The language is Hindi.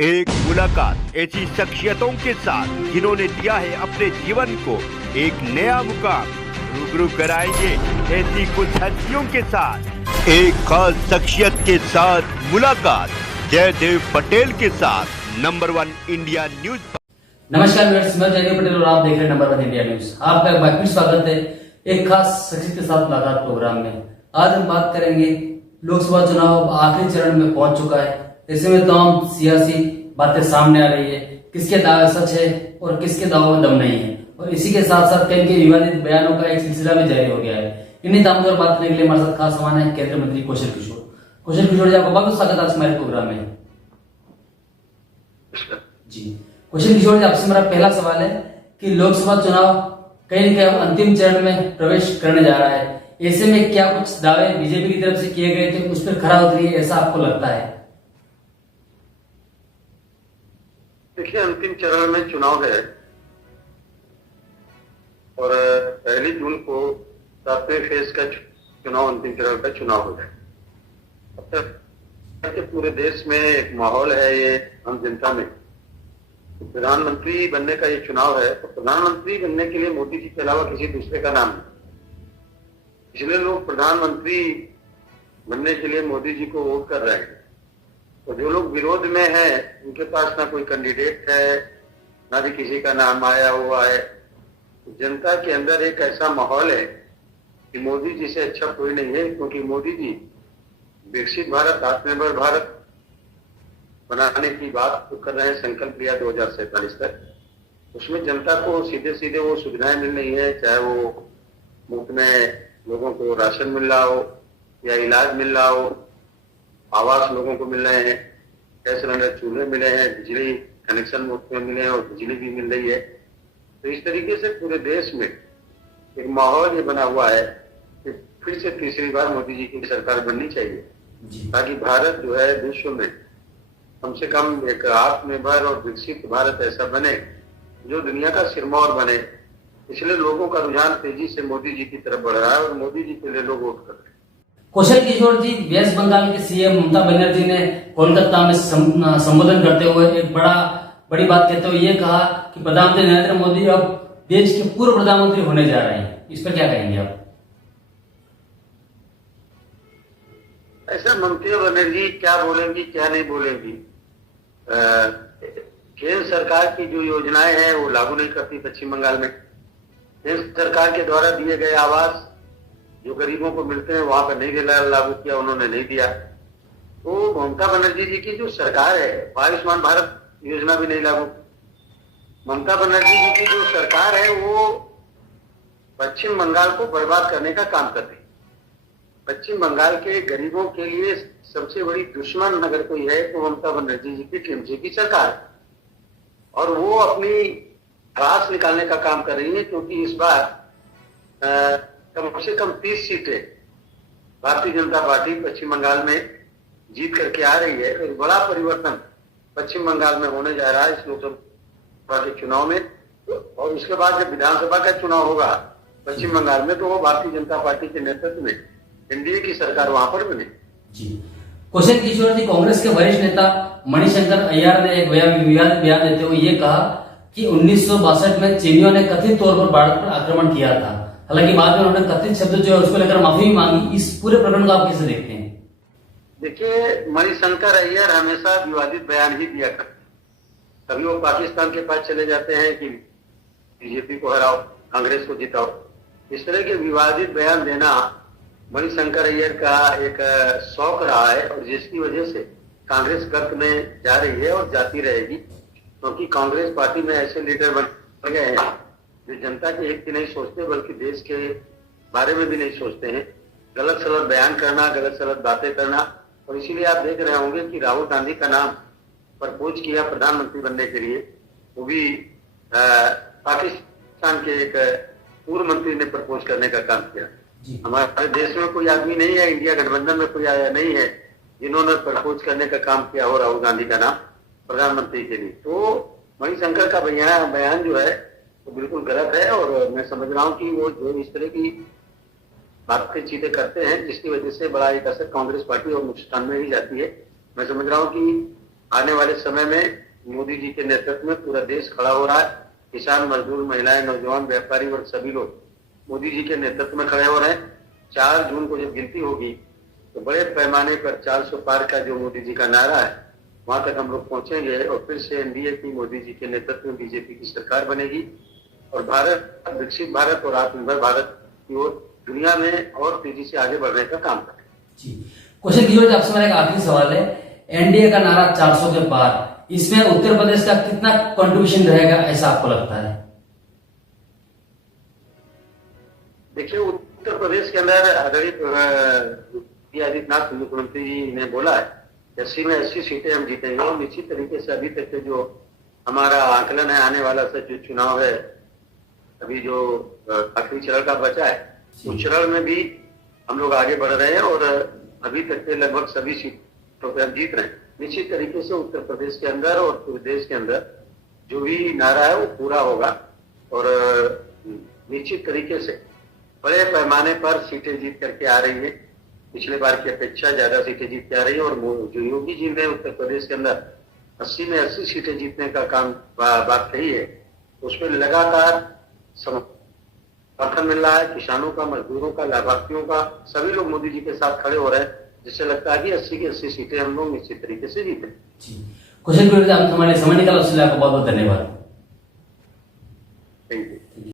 एक मुलाकात ऐसी शख्सियतों के साथ जिन्होंने दिया है अपने जीवन को एक नया मुकाम। रूबरू कराएंगे ऐसी कुछ हस्तियों के साथ एक खास शख्सियत के साथ मुलाकात। जयदेव पटेल के साथ नंबर 1 इंडिया न्यूज। नमस्कार व्यूअर्स, मैं जयदेव पटेल और आप देख रहे हैं नंबर 1 इंडिया न्यूज। आपका एक बार फिर स्वागत है एक खास शख्सियत के साथ मुलाकात प्रोग्राम में। आज हम बात करेंगे लोकसभा चुनाव आखिरी चरण में पहुंच चुका है। ऐसे में तमाम सियासी बातें सामने आ रही है, किसके दावे सच है और किसके दावों में दम नहीं है, और इसी के साथ साथ कई विवादित बयानों का एक सिलसिला भी जारी हो गया है। इन्हीं दामों पर बात करने के लिए हमारे साथ खास सामान है केंद्रीय मंत्री कौशल किशोर जी, आपका बहुत स्वागत है आज हमारे प्रोग्राम में। जी कौशल किशोर जी, आपसे मेरा पहला सवाल है कि लोकसभा चुनाव कहीं न कहीं अंतिम चरण में प्रवेश करने जा रहा है। ऐसे में क्या कुछ दावे बीजेपी की तरफ से किए गए थे उस पर खरा उतरी है, ऐसा आपको लगता है? देखिए, अंतिम चरण में चुनाव है और 1 जून को 7वें फेज का चुनाव, अंतिम चरण का चुनाव हो जाए। अब तक पूरे देश में एक माहौल है ये आम जनता में। प्रधानमंत्री बनने का ये चुनाव है, तो प्रधानमंत्री बनने के लिए मोदी जी के अलावा किसी दूसरे का नाम नहीं। इसलिए लोग प्रधानमंत्री बनने के लिए मोदी जी को वोट कर रहे हैं। तो जो लोग विरोध में हैं उनके पास ना कोई कैंडिडेट है, ना भी किसी का नाम आया हुआ है। तो जनता के अंदर एक ऐसा माहौल है कि मोदी जी से अच्छा कोई नहीं है, क्योंकि मोदी जी विकसित भारत, आत्मनिर्भर भारत बनाने की बात तो कर रहे हैं, संकल्प लिया 2047 तक। उसमें जनता को सीधे सीधे वो सुविधाएं मिल रही है, चाहे वो मुफ्त में लोगों को राशन मिल रहा हो या इलाज मिल रहा हो, आवास लोगों को मिल रहे हैं, गैस सिलेंडर चूल्हे मिले हैं, बिजली कनेक्शन मुफ्त में मिले हैं और बिजली भी मिल रही है। तो इस तरीके से पूरे देश में एक माहौल ये बना हुआ है कि फिर से तीसरी बार मोदी जी की सरकार बननी चाहिए, ताकि भारत जो है विश्व में कम से कम एक आत्मनिर्भर और विकसित भारत ऐसा बने जो दुनिया का सिरमौर बने। इसलिए लोगों का रुझान तेजी से मोदी जी की तरफ बढ़ रहा है और मोदी जी के लिए लोग वोट कर रहे हैं। कौशल किशोर जी, वेस्ट बंगाल के सीएम ममता बनर्जी ने कोलकाता में संबोधन करते हुए एक बड़ी बात कहते हुए ये कहा कि प्रधानमंत्री नरेंद्र मोदी अब देश के पूर्व प्रधानमंत्री होने जा रहे हैं। इस पर क्या कहेंगे आप? ऐसा ममता बनर्जी क्या बोलेंगी क्या नहीं बोलेंगी। केंद्र सरकार की जो योजनाएं हैं वो लागू नहीं करती पश्चिम बंगाल में। केंद्र सरकार के द्वारा दिए गए आवास जो गरीबों को मिलते हैं वहां पर नहीं लागू किया, उन्होंने नहीं दिया। तो ममता बनर्जी जी की जो सरकार है, आयुष्मान भारत योजना भी नहीं लागू। ममता बनर्जी जी की जो सरकार है वो पश्चिम बंगाल को बर्बाद करने का काम कर रही है। पश्चिम बंगाल के गरीबों के लिए सबसे बड़ी दुश्मन अगर कोई है तो ममता बनर्जी जी की टीएमसी की सरकार है, और वो अपनी रास निकालने का काम कर रही है, क्योंकि इस बार कम से कम 30 सीटें भारतीय जनता पार्टी पश्चिम बंगाल में जीत करके आ रही है। एक बड़ा परिवर्तन पश्चिम बंगाल में होने जा रहा है इस लोकसभा के चुनाव में। और उसके बाद जब विधानसभा का चुनाव होगा पश्चिम बंगाल में, तो वो भारतीय जनता पार्टी के नेतृत्व में एनडीए की सरकार वहां पर बने। जी कौशल किशोर जी, कांग्रेस के वरिष्ठ नेता मणिशंकर अय्यर ने एक विवादित बयान देते हुए ये कहा कि 1962 में चीनियों ने कथित तौर पर भारत पर आक्रमण किया था। हालांकि बाद में उन्होंने कथित शब्द जो है उसको लेकर माफी भी मांगी। इस पूरे प्रकरण को आप कैसे देखते हैं? देखिए, मणिशंकर अय्यर हमेशा विवादित बयान ही दिया करते। कभी वो पाकिस्तान के पास चले जाते हैं कि बीजेपी को हराओ, कांग्रेस को जिताओ। इस तरह के विवादित बयान देना मणिशंकर अय्यर का एक शौक रहा है, और जिसकी वजह से कांग्रेस गर्त में जा रही है और जाती रहेगी, क्योंकि कांग्रेस पार्टी में ऐसे लीडर बन गए हैं जो जनता के हित की नहीं सोचते बल्कि देश के बारे में भी नहीं सोचते हैं। गलत सलत बयान करना, गलत सलत बातें करना। और इसीलिए आप देख रहे होंगे कि राहुल गांधी का नाम प्रपोज किया प्रधानमंत्री बनने के लिए, वो भी पाकिस्तान के एक पूर्व मंत्री ने प्रपोज करने का काम किया। हमारे देश में कोई आदमी नहीं है, इंडिया गठबंधन में कोई आया नहीं है जिन्होंने प्रपोज करने का काम किया हो राहुल गांधी का नाम प्रधानमंत्री के लिए। तो मणिशंकर का बयान जो है वो बिल्कुल गलत है, और मैं समझ रहा हूँ कि वो जो इस तरह की बातें चीजें करते हैं जिसकी वजह से बड़ा एक असर कांग्रेस पार्टी और नुकसान में ही जाती है। मैं समझ रहा हूँ कि आने वाले समय में मोदी जी के नेतृत्व में पूरा देश खड़ा हो रहा है। किसान, मजदूर, महिलाएं, नौजवान, व्यापारी वर्ग सभी लोग मोदी जी के नेतृत्व में खड़े हो रहे हैं। 4 जून को जब गिनती होगी तो बड़े पैमाने पर 400 पार का जो मोदी जी का नारा है वहां तक हम लोग पहुंचेंगे और फिर से एनडीए की मोदी जी के नेतृत्व में बीजेपी की सरकार बनेगी और भारत विकसित भारत और आत्मनिर्भर भारत की ओर दुनिया में और तेजी से आगे बढ़ने का काम करें। जी, क्वेश्चन गिरिराज आपसे मेरा एक आखिरी सवाल है। एनडीए का नारा 400 के पार, इसमें उत्तर प्रदेश का कितना कंट्रीब्यूशन रहेगा ऐसा आपको लगता है? देखिए, उत्तर प्रदेश के अंदर आदरणीय योगी आदित्यनाथ मुख्यमंत्री जी ने बोला है 80 में 80 सीटें हम जीतेंगे और निश्चित तरीके से अभी तक के जो हमारा आकलन है आने वाला जो चुनाव है अभी जो आखिरी चरण का बचा है उस चरण में भी हम लोग आगे बढ़ रहे हैं और अभी तक के लगभग सभी सीटों पर हम जीत रहे हैं। निश्चित तरीके से उत्तर प्रदेश के अंदर और पूरे देश के अंदर जो भी नारा है वो पूरा होगा और निश्चित तरीके से बड़े पैमाने पर सीटें जीत करके आ रही है। पिछले बार की अपेक्षा ज्यादा सीटें जीत के आ रही है और जो योगी जी ने उत्तर प्रदेश के अंदर 80 में 80 सीटें जीतने का काम बात कही है उसमें लगातार समर्थन मिल रहा है। किसानों का, मजदूरों का, लाभार्थियों का, सभी लोग मोदी जी के साथ खड़े हो रहे हैं जिससे लगता है कि 80 की 80 सीटें हम लोग निश्चित तरीके से जीते। क्वेश्चन हमारे समय निकाला उसके लिए आपको बहुत बहुत धन्यवाद।